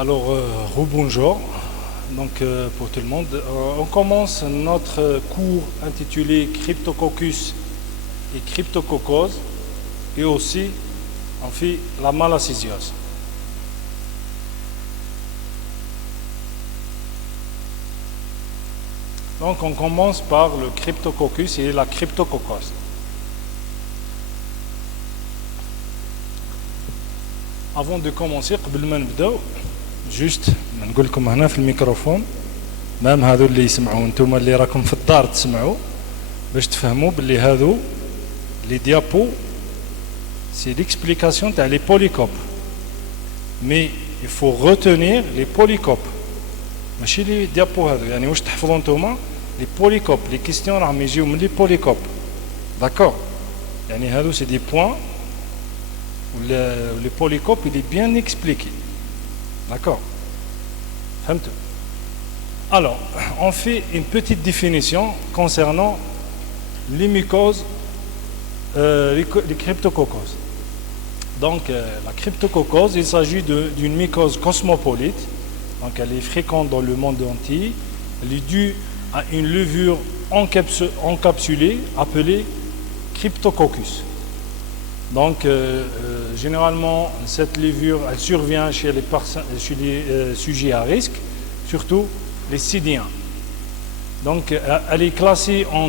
Alors, rebonjour pour tout le monde. On commence notre cours intitulé Cryptococcus et Cryptococcose et aussi on fait la malassisiose. Donc on commence par le Cryptococcus et la Cryptococcose. Avant de commencer, قبل ما نبداو جوست نقول لكم هنا في الميكروفون مام هذو اللي يسمعوا انتم اللي راكم في الدار تسمعوا باش تفهموا باللي هذو لي ديابو سي l'explication تاع لي بوليكوب مي il faut retenir les polycopes ماشي لي ديابو هذو يعني واش تحفظوا انتم لي بوليكوب لي كيستيون راهم يجيو من لي بوليكوب داكور يعني هذو سي دي بوين le polycope il est bien expliqué. D'accord. Alors, on fait une petite définition concernant les mycoses, les cryptococcoses. Donc, la cryptococcose, il s'agit d'une mycose cosmopolite. Donc, elle est fréquente dans le monde entier. Elle est due à une levure encapsulée appelée cryptococcus. Donc, généralement, cette levure, elle survient chez les sujets à risque, surtout les sidiens. Donc, elle est classée en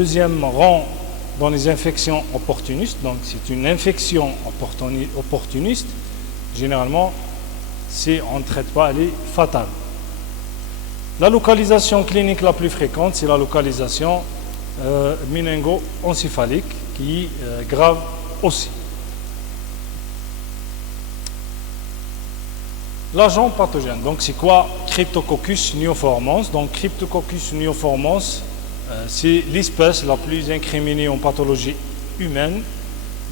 deuxième rang dans les infections opportunistes. Donc, c'est une infection opportuniste. Généralement, si on ne traite pas, elle est fatale. La localisation clinique la plus fréquente, c'est la localisation méningo-encéphalique, qui est grave aussi. L'agent pathogène, donc c'est quoi Cryptococcus neoformans? Donc Cryptococcus neoformans, c'est l'espèce la plus incriminée en pathologie humaine.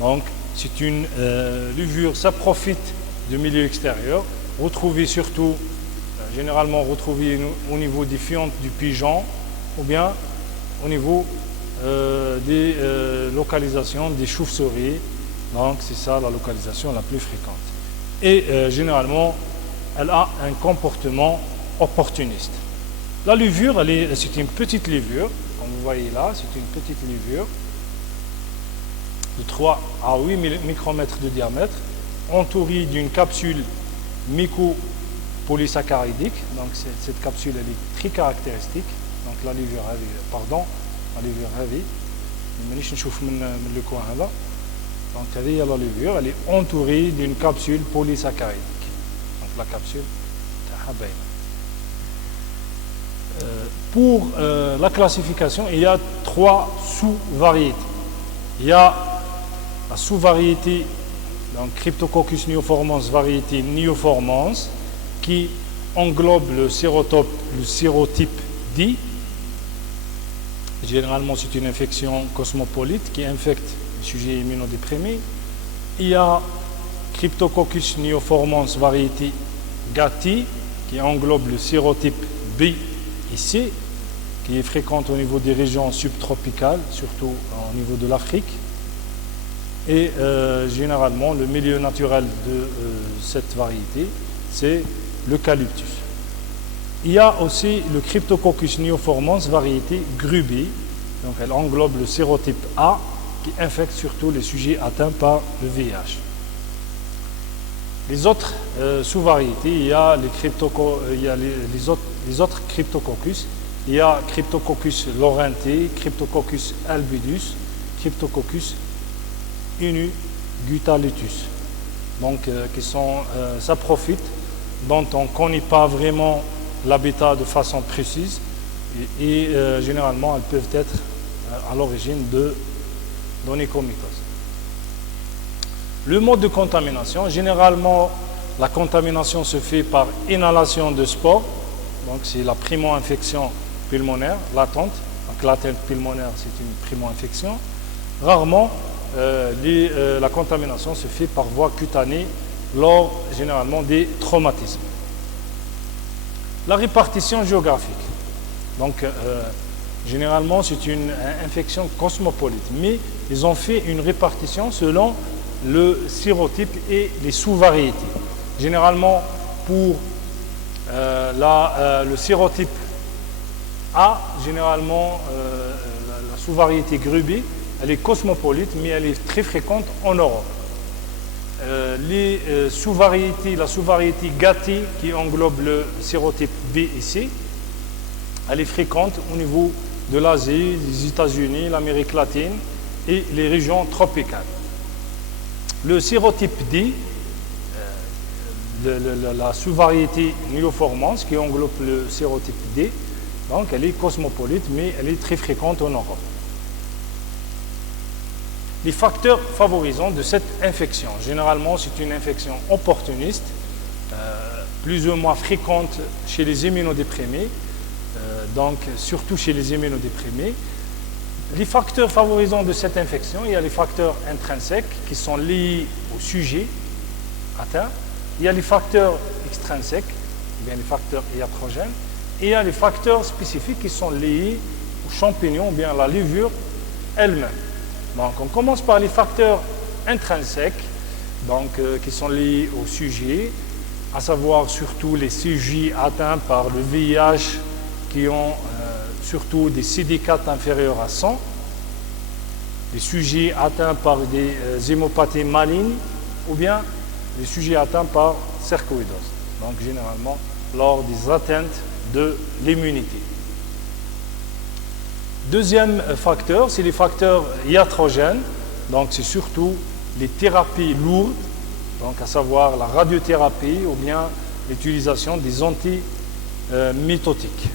Donc c'est une levure, ça profite du milieu extérieur, retrouvée surtout, généralement retrouvée au niveau des fientes du pigeon ou bien au niveau des localisations des chauves-souris. Donc c'est ça la localisation la plus fréquente. Et généralement, elle a un comportement opportuniste. La levure, c'est une petite levure, comme vous voyez là, c'est une petite levure de 3 à 8 micromètres de diamètre, entourée d'une capsule mycopolysaccharidique. Donc cette capsule, elle est très caractéristique. Donc la levure, la levure هذه مانيش نشوف من لو كوان هذا دونك هذه هي لا levure elle est entourée d'une capsule polysaccharidique donc la capsule تاعها باينه. Pour la classification, il y a 3 sous-variétés. Il y a la sous-variété donc Cryptococcus neoformans variété neoformans qui englobe le sérotype D. Généralement, c'est une infection cosmopolite qui infecte les sujets immunodéprimés. Il y a Cryptococcus neoformans variété Gatti qui englobe le sérotype B et C, qui est fréquente au niveau des régions subtropicales, surtout au niveau de l'Afrique. Et généralement, le milieu naturel de cette variété, c'est l'eucalyptus. Il y a aussi le Cryptococcus neoformans variété Grubi, donc elle englobe le sérotype A qui infecte surtout les sujets atteints par le VIH. Les autres sous-variétés, il y a les autres Cryptococcus, il y a Cryptococcus laurentii, Cryptococcus albidus, Cryptococcus unigutalutus, donc ça profite, dont on ne connaît pas vraiment l'habitat de façon précise et généralement elles peuvent être à l'origine d'onychomycose. Le mode de contamination, généralement la contamination se fait par inhalation de spores, donc c'est la primo-infection pulmonaire latente, donc l'atteinte pulmonaire c'est une primo-infection. Rarement la contamination se fait par voie cutanée lors généralement des traumatismes. La répartition géographique. Donc, généralement, c'est une infection cosmopolite, mais ils ont fait une répartition selon le sérotype et les sous-variétés. Généralement, pour le sérotype A, généralement la sous-variété Gruby, elle est cosmopolite, mais elle est très fréquente en Europe. La sous-variété Gatti, qui englobe le sérotype B ici, elle est fréquente au niveau de l'Asie, des États-Unis, l'Amérique latine et les régions tropicales. Le sérotype D, la sous-variété Neoformans, qui englobe le sérotype D, donc elle est cosmopolite, mais elle est très fréquente en Europe. Les facteurs favorisants de cette infection. Généralement, c'est une infection opportuniste, plus ou moins fréquente chez les immunodéprimés, donc surtout chez les immunodéprimés. Les facteurs favorisants de cette infection, il y a les facteurs intrinsèques qui sont liés au sujet atteint, il y a les facteurs extrinsèques, ou bien les facteurs iatrogènes, et il y a les facteurs spécifiques qui sont liés aux champignons, ou bien à la levure elle-même. Donc on commence par les facteurs intrinsèques, donc, qui sont liés au sujet, à savoir surtout les sujets atteints par le VIH qui ont surtout des CD4 inférieurs à 100, les sujets atteints par des hémopathies malignes ou bien les sujets atteints par sarcoïdose, donc généralement lors des atteintes de l'immunité. Deuxième facteur, c'est les facteurs iatrogènes, donc c'est surtout les thérapies lourdes, donc à savoir la radiothérapie ou bien l'utilisation des antimitotiques.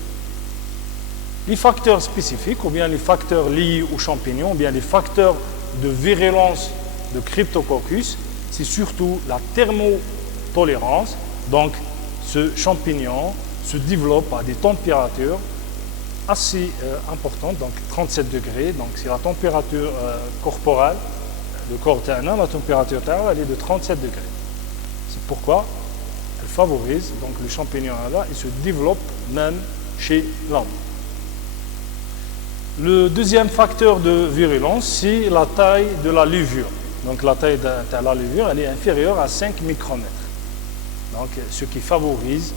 Les facteurs spécifiques ou bien les facteurs liés aux champignons ou bien les facteurs de virulence de Cryptococcus, c'est surtout la thermotolérance, donc ce champignon se développe à des températures assez importantes, donc 37 degrés, donc c'est la température corporelle, le corps ternain, la température ternaire, elle est de 37 degrés. C'est pourquoi elle favorise, donc le champignon là, il se développe même chez l'homme. Le deuxième facteur de virulence, c'est la taille de la levure. Donc la taille de la levure, elle est inférieure à 5 micromètres. Donc ce qui favorise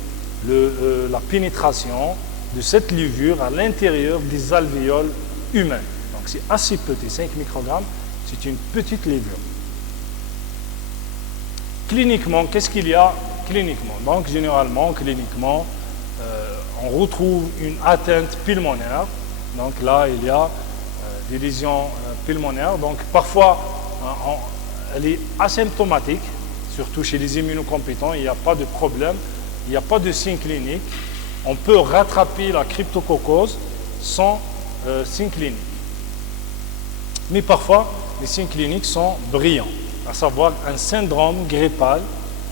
la pénétration de cette levure à l'intérieur des alvéoles humains. Donc c'est assez petit, 5 microgrammes, c'est une petite levure. Cliniquement, qu'est-ce qu'il y a cliniquement? Donc généralement, cliniquement, on retrouve une atteinte pulmonaire. Donc là, il y a des lésions pulmonaires. Donc parfois, elle est asymptomatique, surtout chez les immunocompétents, il n'y a pas de problème, il n'y a pas de signe clinique. On peut rattraper la cryptococcose sans signe clinique. Mais parfois, les signes cliniques sont brillants, à savoir un syndrome grippal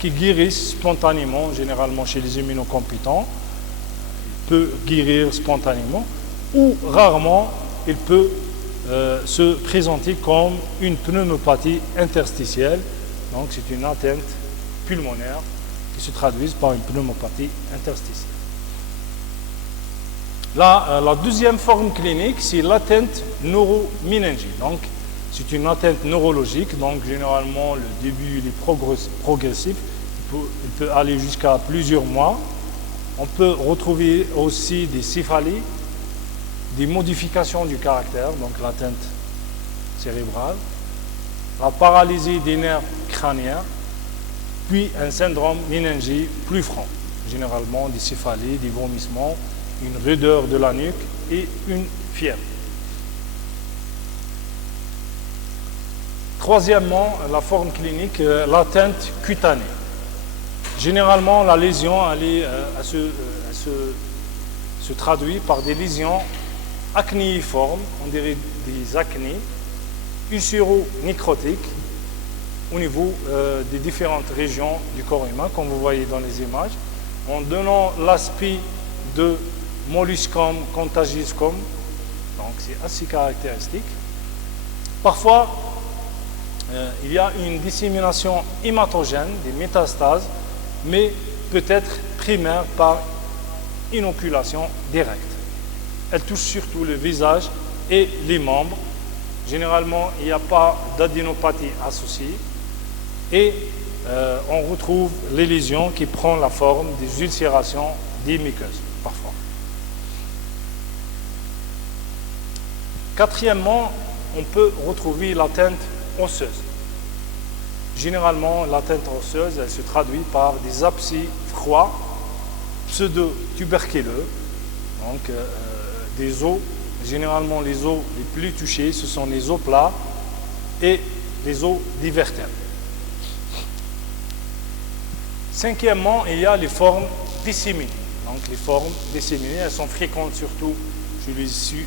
qui guérit spontanément, généralement chez les immunocompétents. Il peut guérir spontanément ou rarement, il peut se présenter comme une pneumopathie interstitielle. Donc c'est une atteinte pulmonaire qui se traduit par une pneumopathie interstitielle. Là, la deuxième forme clinique, c'est l'atteinte neuroméningique. Donc c'est une atteinte neurologique, donc généralement le début il est progressif, il peut aller jusqu'à plusieurs mois. On peut retrouver aussi des céphalies, des modifications du caractère, donc l'atteinte cérébrale, la paralysie des nerfs crâniens, puis un syndrome méningé plus franc, généralement des céphalies, des vomissements, une raideur de la nuque et une fièvre. Troisièmement, la forme clinique, l'atteinte cutanée. Généralement, la lésion elle se traduit par des lésions acnéiformes, on dirait des acnés, ulcéro-nécrotiques au niveau des différentes régions du corps humain, comme vous voyez dans les images, en donnant l'aspect de molluscum contagiosum, donc c'est assez caractéristique. Parfois, il y a une dissémination hématogène, des métastases, mais peut-être primaire par inoculation directe. Elle touche surtout le visage et les membres. Généralement, il n'y a pas d'adénopathie associée. Et on retrouve les lésions qui prennent la forme des ulcérations des muqueuses, parfois. Quatrièmement, on peut retrouver l'atteinte osseuse. Généralement, l'atteinte osseuse, elle se traduit par des abscesses froids, pseudo-tuberculeux, donc des os. Généralement, les os les plus touchés, ce sont les os plats et les os des vertèbres. Cinquièmement, il y a les formes disséminées. Donc, les formes disséminées, elles sont fréquentes surtout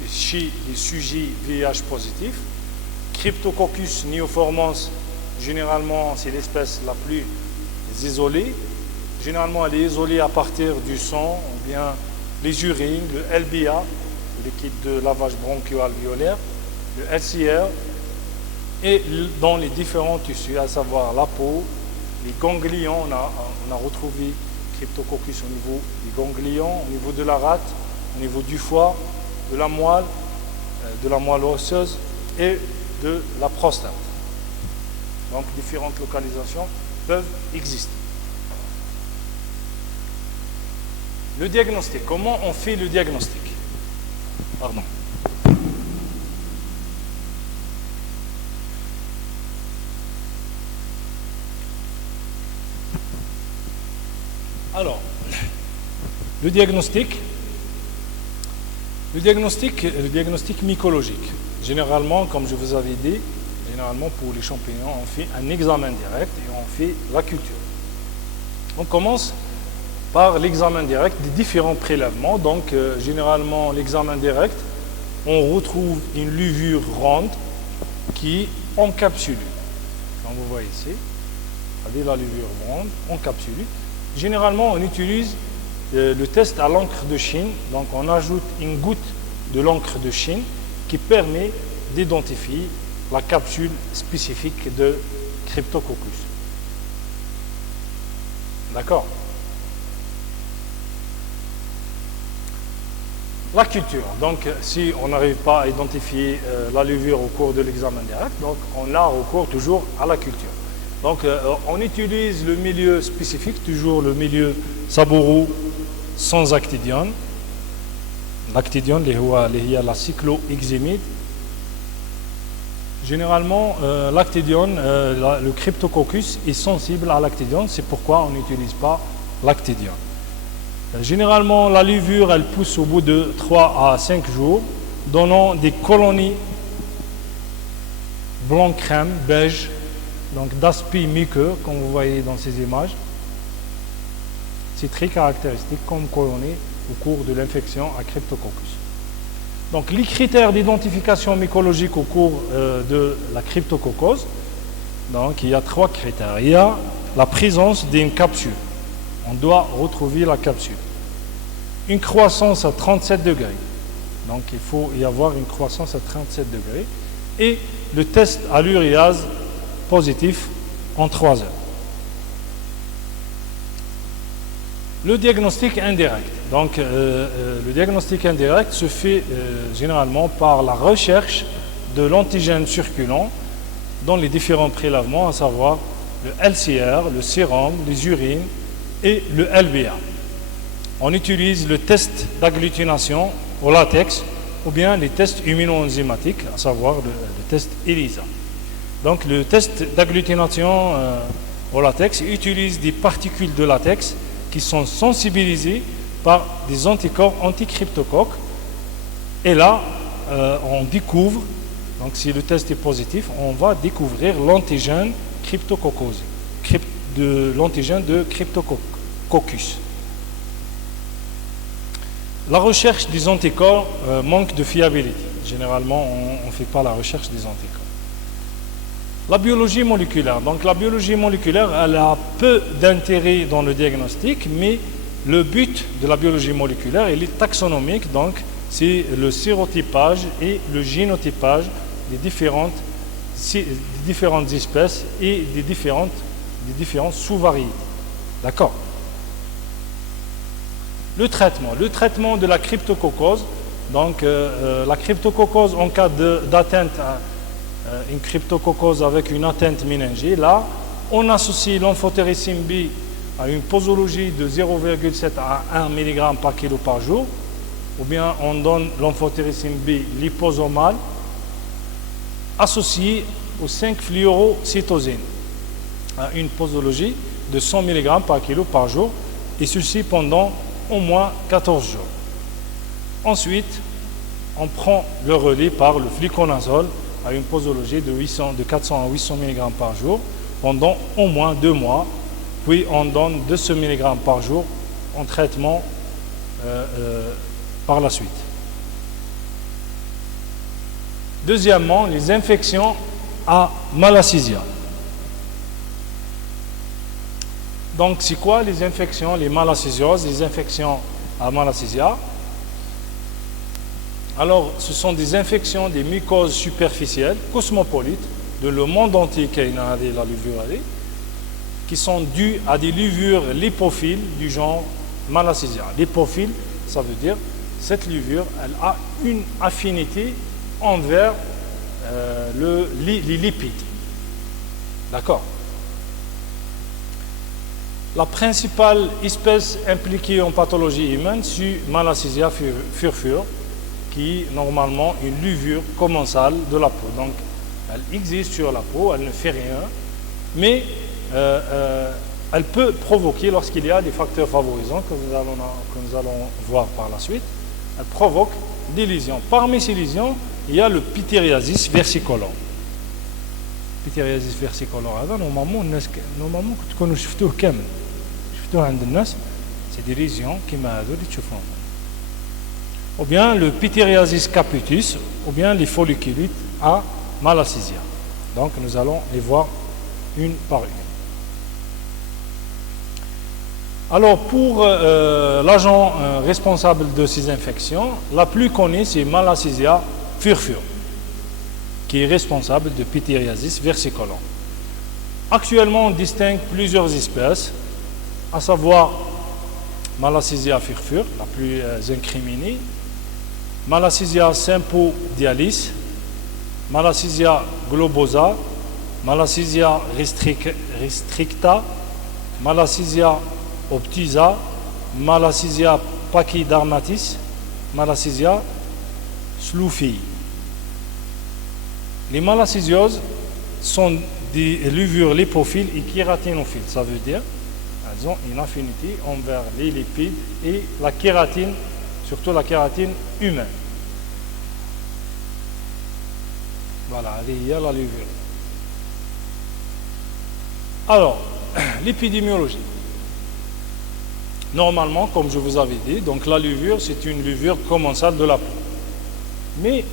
chez les sujets VIH positifs. Cryptococcus neoformans, généralement, c'est l'espèce la plus isolée. Généralement, elle est isolée à partir du sang, ou bien les urines, le LBA, le liquide de lavage broncho-alvéolaire, le LCR, et dans les différents tissus, à savoir la peau, les ganglions. On a retrouvé Cryptococcus au niveau des ganglions, au niveau de la rate, au niveau du foie, de la moelle osseuse et de la prostate. Donc, différentes localisations peuvent exister. Le diagnostic. Comment on fait le diagnostic? Pardon. Alors, le diagnostic mycologique. Généralement, comme je vous avais dit, généralement pour les champignons, on fait un examen direct et on fait la culture. On commence par l'examen direct des différents prélèvements. Donc, généralement, l'examen direct, on retrouve une levure ronde qui est encapsulée. Donc, vous voyez ici, regardez la levure ronde encapsulée. Généralement, on utilise le test à l'encre de Chine. Donc, on ajoute une goutte de l'encre de Chine qui permet d'identifier la capsule spécifique de Cryptococcus. D'accord? La culture. Donc, si on n'arrive pas à identifier la levure au cours de l'examen direct, donc on a recours toujours à la culture. Donc, on utilise le milieu spécifique, toujours le milieu sabourou sans actidione. L'actidione, il y a la cycloheximide. Généralement, l'actidione, le Cryptococcus est sensible à l'actidione, c'est pourquoi on n'utilise pas l'actidione. Généralement, la levure, elle pousse au bout de 3 à 5 jours, donnant des colonies blanc crème, beige, donc d'aspect muqueux, comme vous voyez dans ces images. C'est très caractéristique comme colonie au cours de l'infection à Cryptococcus. Donc, les critères d'identification mycologique au cours de la cryptococose, donc il y a 3 critères. Il y a la présence d'une capsule. On doit retrouver la capsule. Une croissance à 37 degrés. Donc, il faut y avoir une croissance à 37 degrés. Et le test à l'uréase positif en 3 heures. Le diagnostic indirect. Donc, le diagnostic indirect se fait généralement par la recherche de l'antigène circulant dans les différents prélèvements, à savoir le LCR, le sérum, les urines et le LBA. On utilise le test d'agglutination au latex ou bien les tests immunoenzymatiques, à savoir le test ELISA. Donc, le test d'agglutination au latex utilise des particules de latex qui sont sensibilisées par des anticorps anti-cryptocoques. Et là, on découvre, donc si le test est positif, on va découvrir l'antigène cryptococcose, l'antigène de Cryptococcus. La recherche des anticorps manque de fiabilité. Généralement, on ne fait pas la recherche des anticorps. La biologie moléculaire. Donc la biologie moléculaire, elle a peu d'intérêt dans le diagnostic, mais le but de la biologie moléculaire, elle est taxonomique, donc c'est le sérotypage et le génotypage des différentes espèces et des différentes sous-variétés. D'accord? Le traitement de la cryptococose. Donc la cryptococose en cas d'atteinte, une cryptococose avec une atteinte méningée, là on associe l'amphotericine B à une posologie de 0,7 à 1 mg par kilo par jour, ou bien on donne l'amphotericine B liposomale associée aux 5-fluorocytosine à une posologie de 100 mg par kilo par jour, et ceci pendant au moins 14 jours. Ensuite, on prend le relais par le fluconazole à une posologie de 400 à 800 mg par jour pendant au moins 2 mois, puis on donne 200 mg par jour en traitement par la suite. Deuxièmement, les infections à malassezia. Donc, c'est quoi les infections, les malassésioses, les infections à malassezia? Alors, ce sont des infections des mucoses superficielles, cosmopolites, de le monde entier qui a la levure, qui sont dues à des levures lipophiles du genre malassezia. Lipophile, ça veut dire cette levure, elle a une affinité envers les lipides. D'accord? La principale espèce impliquée en pathologie humaine, c'est Malassezia furfur, qui est normalement une levure commensale de la peau. Donc, elle existe sur la peau, elle ne fait rien, mais elle peut provoquer, lorsqu'il y a des facteurs favorisants que nous allons voir par la suite, elle provoque des lésions. Parmi ces lésions, il y a le pityriasis versicolor. Pityriasis versicolor, normalement, كنتوا شفتوه كامل. شفتوه عند الناس. C'est des lésions كيما هذو اللي تشوفوهم. Ou bien le pityriasis capitis, ou bien les folliculites à malassezia. Donc nous allons les voir une par une. Alors pour l'agent responsable de ces infections, la plus connue c'est Malassezia furfur, qui est responsable de pityriasis versicolor. Actuellement, on distingue plusieurs espèces, à savoir Malassezia furfur, la plus incriminée, Malassezia sympodialis, Malassezia globosa, Malassezia restricta, Malassezia obtusa, Malassezia pachydermatis, Malassezia sloufii. Les malassésioses sont des levures lipophiles et kératinophiles. Ça veut dire qu'elles ont une affinité envers les lipides et la kératine, surtout la kératine humaine. Voilà, il y a la levure. Alors, l'épidémiologie. Normalement, comme je vous avais dit, donc la levure, c'est une levure commensale de la peau. Mais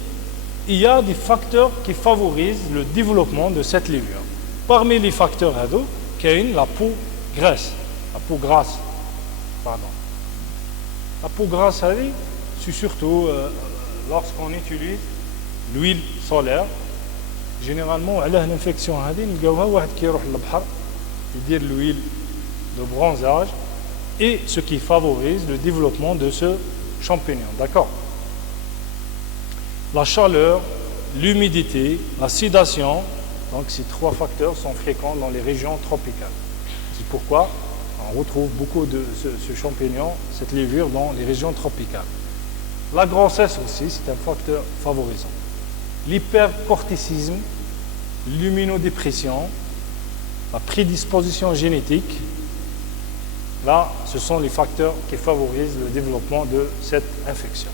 il y a des facteurs qui favorisent le développement de cette levure. Parmi les facteurs, il y a la peau grasse. La peau grasse. Pardon. La peau grasse, c'est surtout lorsqu'on utilise l'huile solaire. Généralement, elle a une infection. C'est-à-dire l'huile de bronzage et ce qui favorise le développement de ce champignon. D'accord? La chaleur, l'humidité, la sédation, donc ces trois facteurs sont fréquents dans les régions tropicales. C'est pourquoi on retrouve beaucoup de ce champignon, cette levure, dans les régions tropicales. La grossesse aussi, c'est un facteur favorisant. L'hypercorticisme, l'immunodépression, la prédisposition génétique, là, ce sont les facteurs qui favorisent le développement de cette infection.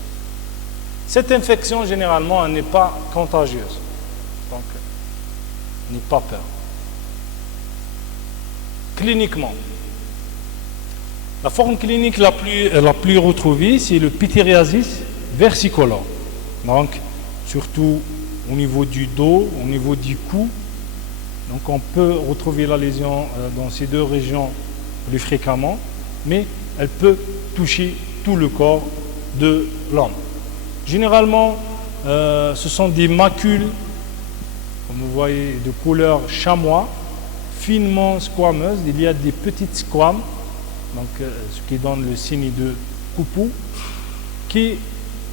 Cette infection, généralement, elle n'est pas contagieuse. Donc, n'ayez pas peur. Cliniquement, la forme clinique la plus retrouvée, c'est le pityriasis versicolor. Donc, surtout au niveau du dos, au niveau du cou. Donc, on peut retrouver la lésion dans ces deux régions plus fréquemment, mais elle peut toucher tout le corps de l'homme. Généralement, ce sont des macules, comme vous voyez, de couleur chamois, finement squameuses. Il y a des petites squames, donc ce qui donne le signe de coupou, qui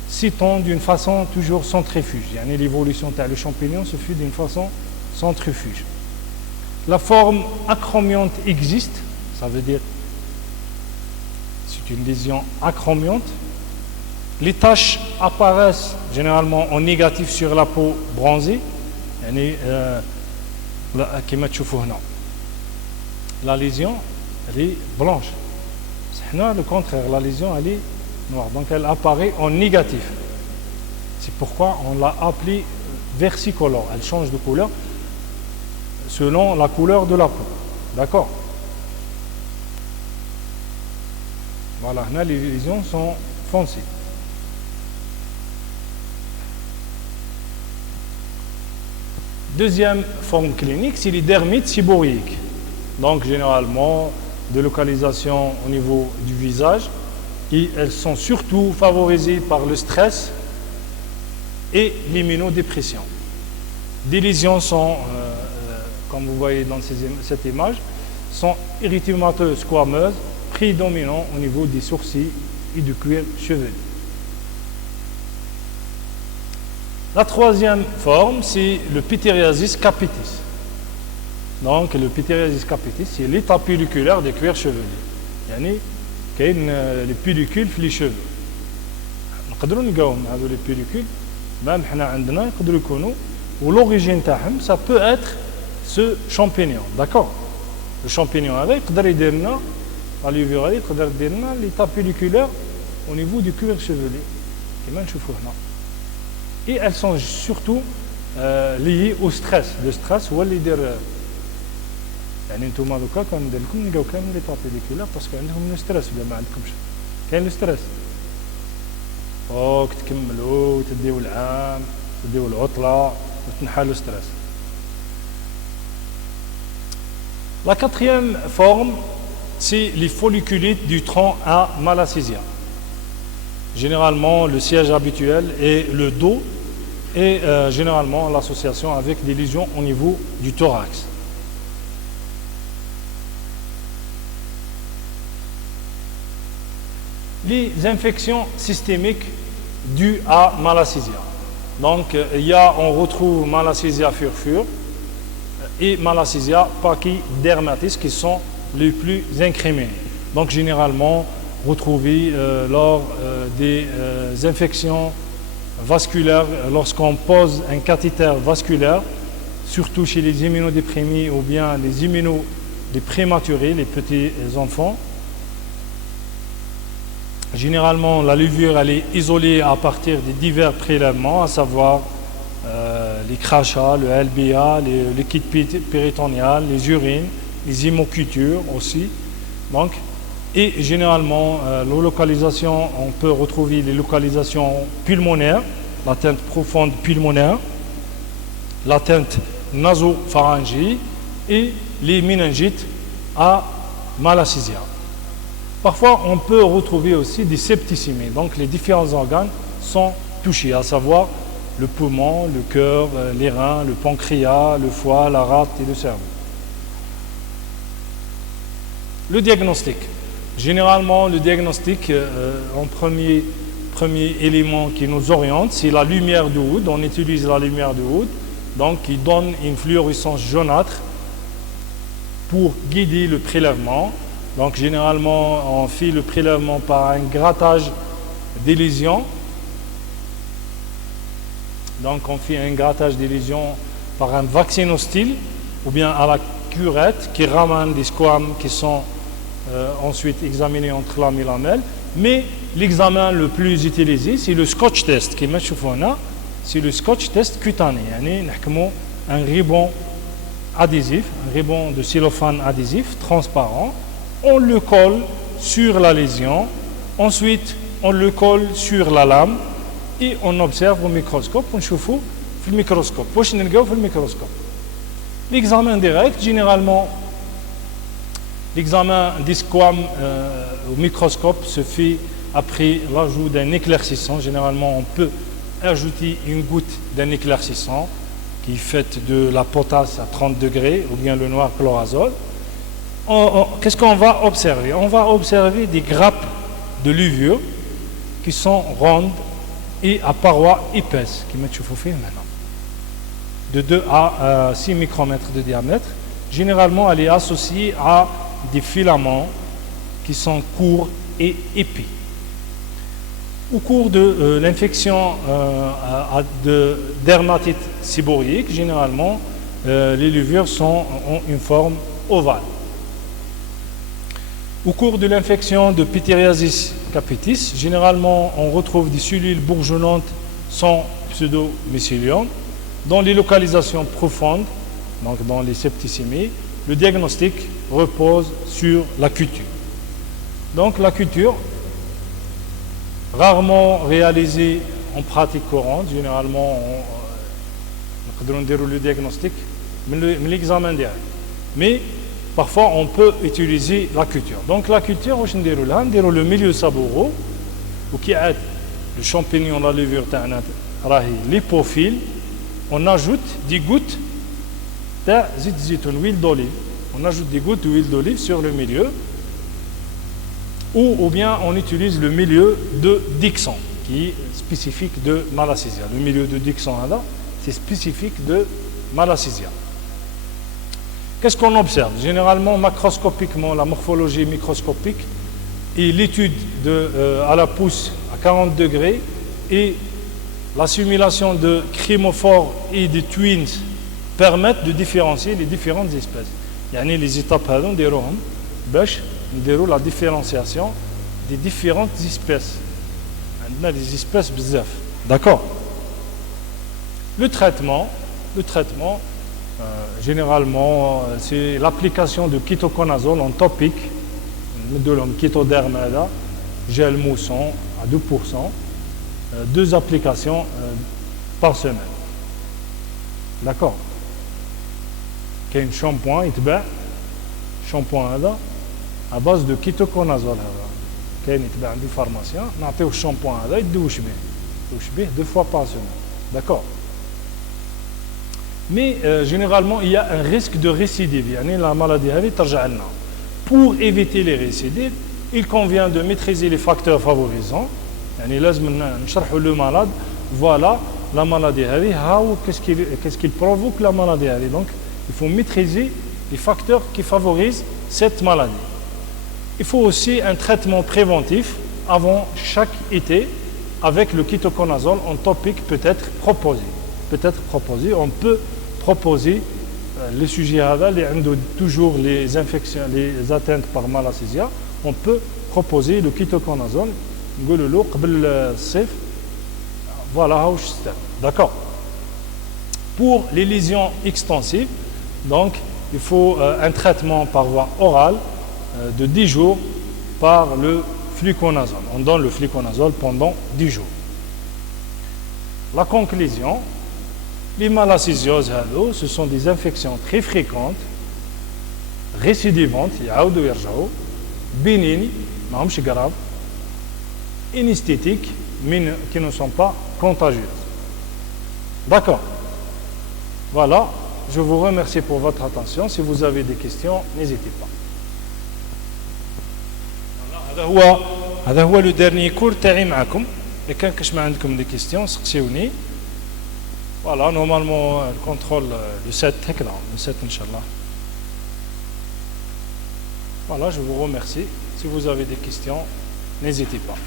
s'étendent d'une façon toujours centrifuge. L'évolution du champignon se fait d'une façon centrifuge. La forme acromiante existe, ça veut dire c'est une lésion acromiante. Les taches apparaissent généralement en négatif sur la peau bronzée. La lésion, elle est blanche. Le contraire, la lésion, elle est noire. Donc elle apparaît en négatif. C'est pourquoi on l'a appelée versicolore. Elle change de couleur selon la couleur de la peau. D'accord? Voilà, là, les lésions sont foncées. Deuxième forme clinique, c'est les dermites séborrhéiques. Donc généralement de localisation au niveau du visage, et elles sont surtout favorisées par le stress et l'immunodépression. Des lésions sont, comme vous voyez dans cette image, sont érythémateuses squameuses, prédominant au niveau des sourcils et du cuir chevelu. La troisième forme, c'est le pityriasis capitis. Donc, le pityriasis capitis, c'est l'état pelliculaire des cuirs chevelus. يعني كاين les pellicules في les cheveux. نقدروا نلقاوهم هذو les pellicules même حنا عندنا يقدروا يكونوا والorigine تاعهم ça peut être ce champignon, d'accord? Le champignon هذا يقدر يدير لنا la levure هذه يقدر يدير لنا l'état pelliculaire au niveau du cuir chevelu كما نشوفوا هنا. Et elles sont surtout liées au stress. Le stress هو اللي يدير يعني نتوما دوكا كندير لكم نلقاو كامل لي طابي ديكولا باسكو عندهم لو ستريس ولا ما عندكمش كاين لو ستريس فوق تكملوا تديو العام تديو العطله وتنحى لو ستريس. La quatrième forme, c'est les folliculites du tronc à Malassezia. Généralement, le siège habituel est le dos et généralement l'association avec des lésions au niveau du thorax. Les infections systémiques dues à Malassezia. Donc, on retrouve Malassezia furfure et Malassezia pachydermatis qui sont les plus incriminés. Donc, généralement, retrouvés lors des infections vasculaires, lorsqu'on pose un cathéter vasculaire, surtout chez les immunodéprimés ou bien les prématurés, les petits enfants. Généralement, la levure elle est isolée à partir de divers prélèvements, à savoir les crachats, le LBA, les liquides péritonéal, les urines, les hémocultures aussi. Donc, et généralement, la localisation, on peut retrouver les localisations pulmonaires, l'atteinte profonde pulmonaire, l'atteinte nasopharyngée et les méningites à Malassezia. Parfois, on peut retrouver aussi des septicémies. Donc, les différents organes sont touchés, à savoir le poumon, le cœur, les reins, le pancréas, le foie, la rate et le cerveau. Le diagnostic. Généralement, le diagnostic, en premier élément qui nous oriente, c'est la lumière de Wood. On utilise la lumière de Wood, donc qui donne une fluorescence jaunâtre pour guider le prélèvement. Donc, généralement, on fait le prélèvement par un grattage des lésions. Donc, on fait un grattage des lésions par un vaccinostyle ou bien à la curette qui ramène des squames qui sont ensuite examinés entre l'âme et la lamelle. Mais l'examen le plus utilisé, c'est le scotch test. C'est le scotch test cutané. Un ruban adhésif, un ruban de cellophane adhésif transparent. On le colle sur la lésion. Ensuite, on le colle sur la lame et on observe au microscope. On chauffe le microscope. L'examen direct, généralement, l'examen des squames au microscope se fait après l'ajout d'un éclaircissant. Généralement, on peut ajouter une goutte d'un éclaircissant qui est faite de la potasse à 30 degrés ou bien le noir chlorazole. Qu'est-ce qu'on va observer? On va observer des grappes de levure qui sont rondes et à parois épaisses, qui mettent maintenant, de 2 à 6 micromètres de diamètre, généralement elle est associée à des filaments qui sont courts et épais. Au cours de l'infection de dermatite séborrhéique, généralement, les levures ont une forme ovale. Au cours de l'infection de pityriasis capitis, généralement, on retrouve des cellules bourgeonnantes sans pseudomycélium. Dans les localisations profondes, donc dans les septicémies, le diagnostic repose sur la culture. Donc la culture, rarement réalisée en pratique courante, généralement on déroule le diagnostic, l'examen derrière. Mais parfois on peut utiliser la culture. Donc la culture, on déroule le milieu saboureux, ou qui est le champignon, la levure, l'hypophile, on ajoute des gouttes d'huile d'olive. On ajoute des gouttes d'huile d'olive sur le milieu. Ou bien on utilise le milieu de Dixon, qui est spécifique de Malassezia. Le milieu de Dixon, c'est spécifique de Malassezia. Qu'est-ce qu'on observe? Généralement, macroscopiquement, la morphologie microscopique et l'étude à la pousse à 40 degrés et l'assimilation de chromophores et de twins permettent de différencier les différentes espèces. Yani les étapes on déroule la différenciation des différentes espèces. On a des espèces bzaf. D'accord. Le traitement, généralement, c'est l'application de ketoconazole en topique, de l'homme kétoderme, gel mousson à 2%, 2 applications par semaine. D'accord. Il y a un shampoing, shampoing à base de ketoconazole. Il y a un pharmacien, on a un shampoing, il douche bien 2 fois par semaine. D'accord. Mais généralement, il y a un risque de récidive. La maladie, pour éviter les récidives, il convient de maîtriser les facteurs favorisants. Le malade, voilà la maladie. Qu'est-ce qu'il provoque la maladie? Donc, il faut maîtriser les facteurs qui favorisent cette maladie. Il faut aussi un traitement préventif avant chaque été avec le ketoconazole en topique peut être proposé. On peut proposer les sujets toujours les infections, les atteintes par Malassezia. On peut proposer le ketoconazole. Voilà, d'accord. Pour les lésions extensives, donc il faut un traitement par voie orale de 10 jours par le fluconazole. On donne le fluconazole pendant 10 jours. La conclusion, les malassésioses, ce sont des infections très fréquentes, récidivantes, bénignes, graves, inesthétiques, mais qui ne sont pas contagieuses. D'accord. Voilà, je vous remercie pour votre attention. Si vous avez des questions, n'hésitez pas. هذا هو لو ديرني كور تاعي معكم. إذا كان كاش ما عندكم دي كيستيون سقسيوني. Voilà, normalement le contrôle le 7 هكذا le 7 إن شاء الله. Voilà, je vous remercie. Si vous avez des questions, n'hésitez pas.